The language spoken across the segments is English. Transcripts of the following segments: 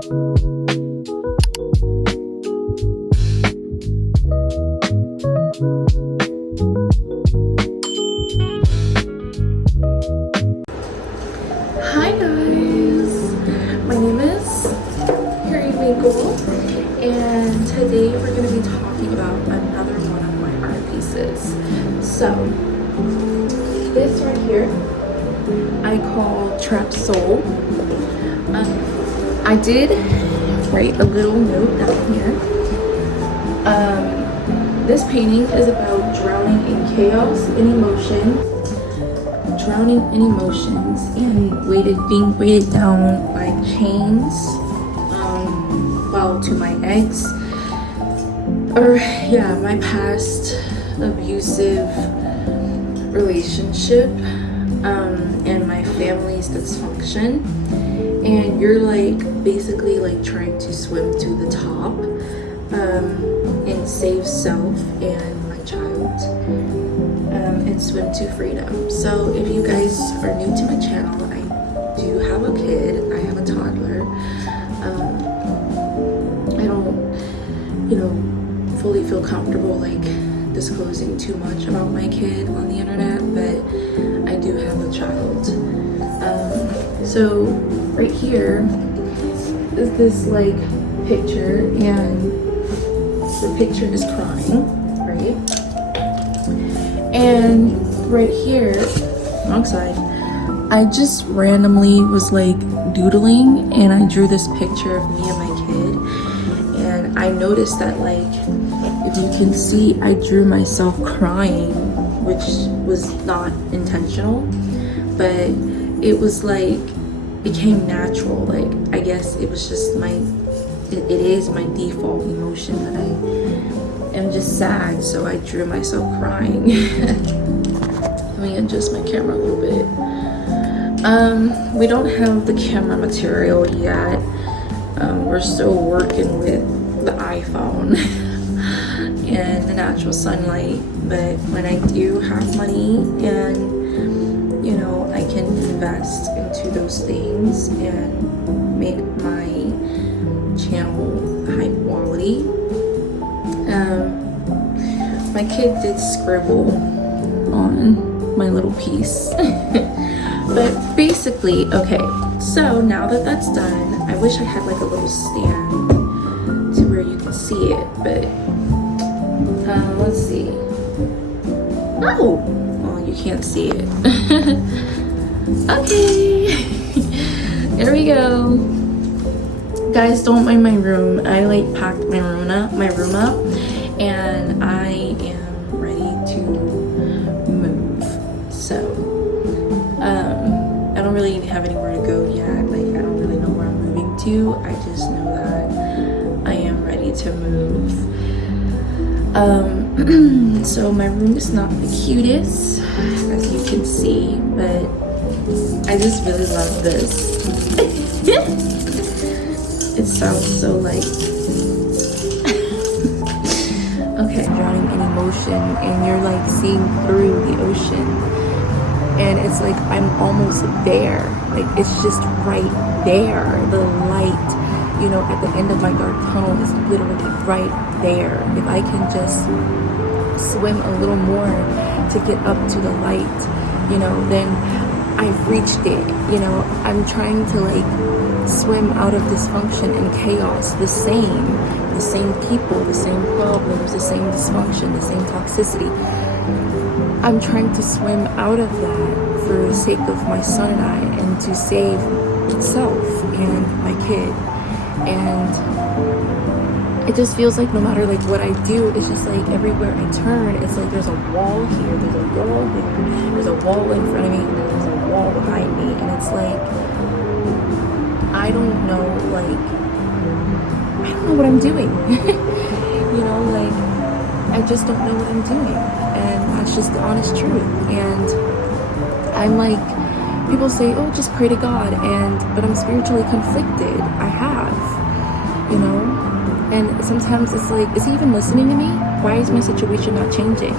Hi guys, my name is Periwinkle, and today we're going to be talking about another one of my art pieces. So this right here I call Trap Soul. I did write a little note down here. This painting is about drowning in chaos and emotion. Drowning in emotions and being weighted down by chains, well, to my ex, or yeah, my past abusive relationship, and my family's dysfunction. And you're like basically like trying to swim to the top, and save self and my child, and swim to freedom. So if you guys are new to my channel, I do have a kid. I have a toddler. I don't, fully feel comfortable like disclosing too much about my kid on the internet, but I do have a child. So right here is this like picture, and the picture is crying, right? And right here, wrong side, I just randomly was like doodling, and I drew this picture of me and my kid. And I noticed that, like, if you can see, I drew myself crying, which was not intentional, but it was like, became natural. Like, I guess it was just it is my default emotion that I am just sad, so I drew myself crying. Let me adjust my camera a little bit. We don't have the camera material yet. We're still working with the iPhone and the natural sunlight, but when I do have money and I can invest into those things and make my channel high quality. My kid did scribble on my little piece. But basically, okay, so now that that's done, I wish I had like a little stand to where you can see it, but let's see. Oh, well, you can't see it. Okay, here we go. Guys, don't mind my room. I like packed my room up, and I am ready to move. So I don't really have anywhere to go yet. Like, I don't really know where I'm moving to. I just know that I am ready to move. So my room is not the cutest, as you can see, but I just really love this. It sounds so like okay, drowning in emotion, and you're like seeing through the ocean, and it's like I'm almost there. Like, it's just right there. The light, at the end of my dark tunnel is literally right there. If I can just swim a little more to get up to the light, then I've reached it. I'm trying to like swim out of dysfunction and chaos, the same people, the same problems, the same dysfunction, the same toxicity. I'm trying to swim out of that for the sake of my son and I, and to save itself and my kid. And it just feels like no matter like what I do, it's just like everywhere I turn, it's like there's a wall here, there's a wall there, there's a wall in front of me, and there's a wall behind me, and it's like I don't know what I'm doing. Like, I just don't know what I'm doing, and that's just the honest truth. And I'm like, people say, oh, just pray to God, but I'm spiritually conflicted. I have, and sometimes it's like, is he even listening to me? Why is my situation not changing?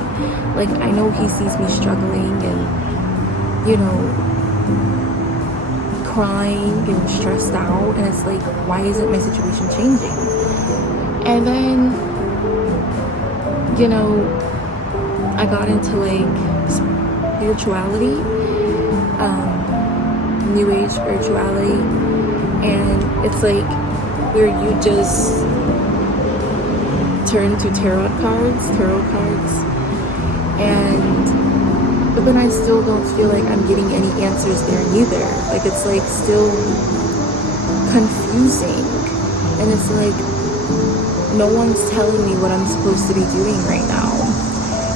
Like, I know he sees me struggling and crying and stressed out, and it's like, why isn't my situation changing? And then, you know, I got into like spirituality, new age spirituality, and it's like where you just turn to tarot cards, and but then I still don't feel like I'm getting any answers there either. Like, it's like still confusing, and it's like no one's telling me what I'm supposed to be doing right now.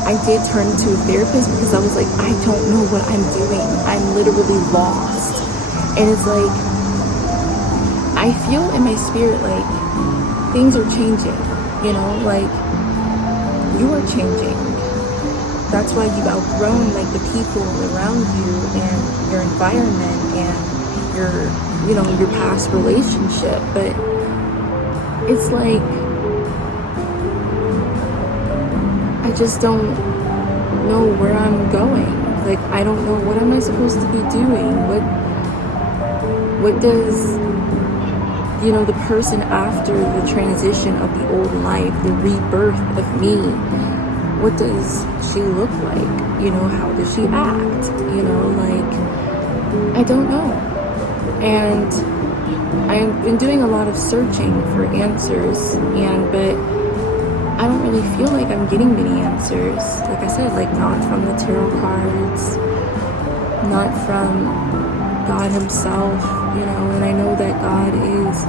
I did turn to a therapist because I was like, I don't know what I'm doing. I'm literally lost. And it's like, I feel in my spirit like things are changing, you know, like you are changing. That's why you've outgrown like the people around you and your environment and your, you know, your past relationship. But it's like, I just don't know where I'm going. Like, I don't know, what am I supposed to be doing? What does, you know, the person after the transition of the old life, the rebirth of me, what does she look like? You know, how does she act? You know, like, I don't know. And I've been doing a lot of searching for answers, but I don't really feel like I'm getting many answers. Like I said, like, not from the tarot cards, not from God himself, you know. And I know that God is,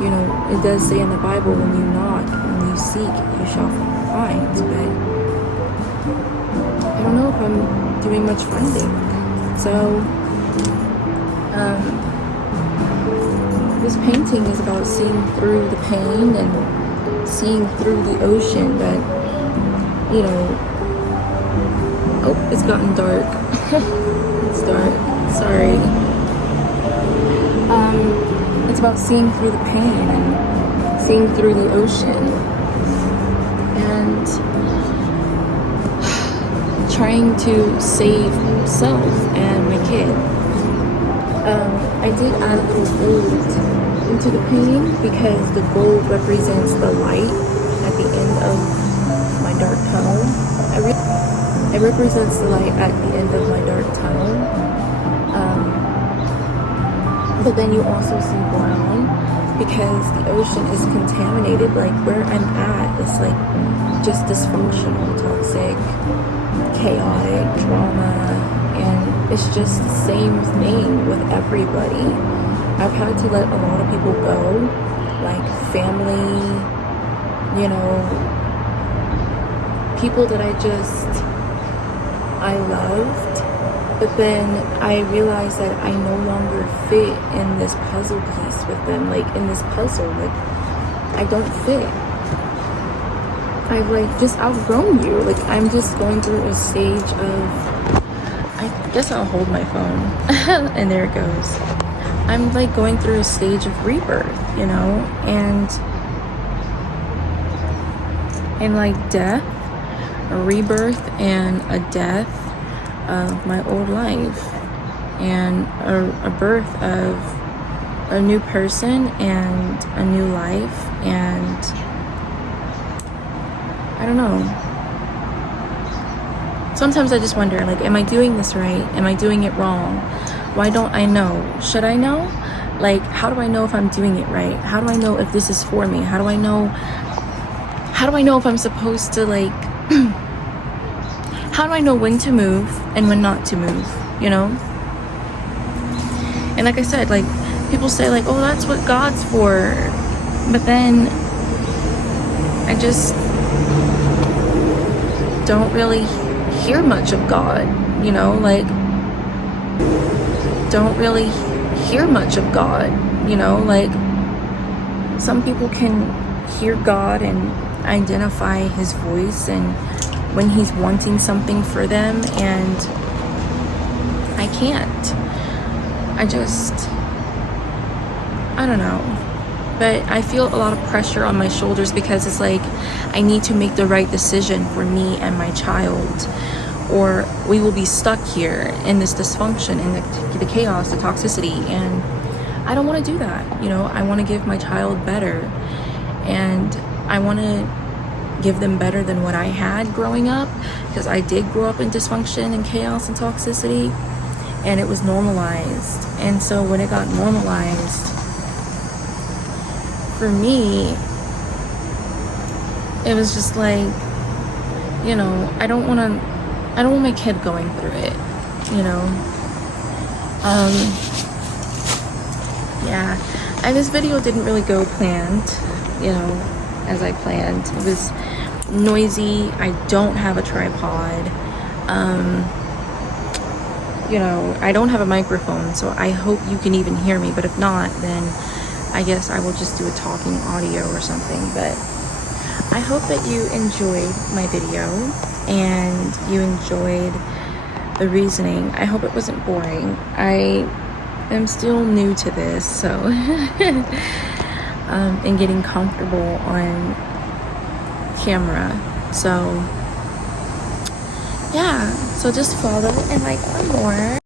you know, it does say in the Bible, when you knock, when you seek, you shall find. But I don't know if I'm doing much finding. So this painting is about seeing through the pain and seeing through the ocean. But, you know, oh, it's gotten dark. It's dark, sorry. It's about seeing through the pain and seeing through the ocean and trying to save self and my kid. I did add a little gold into the painting because the gold represents the light at the end of my dark tunnel. It represents the light at the end of my dark tunnel. But then you also see brown because the ocean is contaminated. Like, where I'm at is like just dysfunctional, toxic, chaotic, drama. And it's just the same thing with everybody. I've had to let a lot of people go, like family, you know, people that I loved. But then I realized that I no longer fit in this puzzle piece with them. Like, in this puzzle, like, I don't fit. I've like just outgrown you. Like, I'm just going through a stage of, I guess I'll hold my phone. And there it goes. I'm like going through a stage of rebirth, you know, and like death, a rebirth and a death of my old life, and a birth of a new person and a new life. And I don't know, sometimes I just wonder, like, am I doing this right? Am I doing it wrong? Why don't I know? Should I know? Like, how do I know if I'm doing it right? How do I know if this is for me? How do I know if I'm supposed to, like, how do I know when to move and when not to move, you know? And like I said, like, people say, like, oh, that's what God's for. But then I just don't really hear much of God, you know? Like, don't really hear much of God, you know? Like, some people can hear God and identify his voice and when he's wanting something for them, and I can't. I don't know. But I feel a lot of pressure on my shoulders because it's like I need to make the right decision for me and my child, or we will be stuck here in this dysfunction, in the chaos, the toxicity. And I don't want to do that. You know, I want to give my child better, and I want to give them better than what I had growing up, because I did grow up in dysfunction and chaos and toxicity, and it was normalized. And so when it got normalized for me, it was just like, you know, I don't want my kid going through it, you know. Yeah, and this video didn't really go planned, you know, as I planned. It was noisy. I don't have a tripod. You know, I don't have a microphone, so I hope you can even hear me. But if not, then I guess I will just do a talking audio or something. But I hope that you enjoyed my video and you enjoyed the reasoning. I hope it wasn't boring. I am still new to this, so and getting comfortable on camera. So yeah, so just follow and like for more.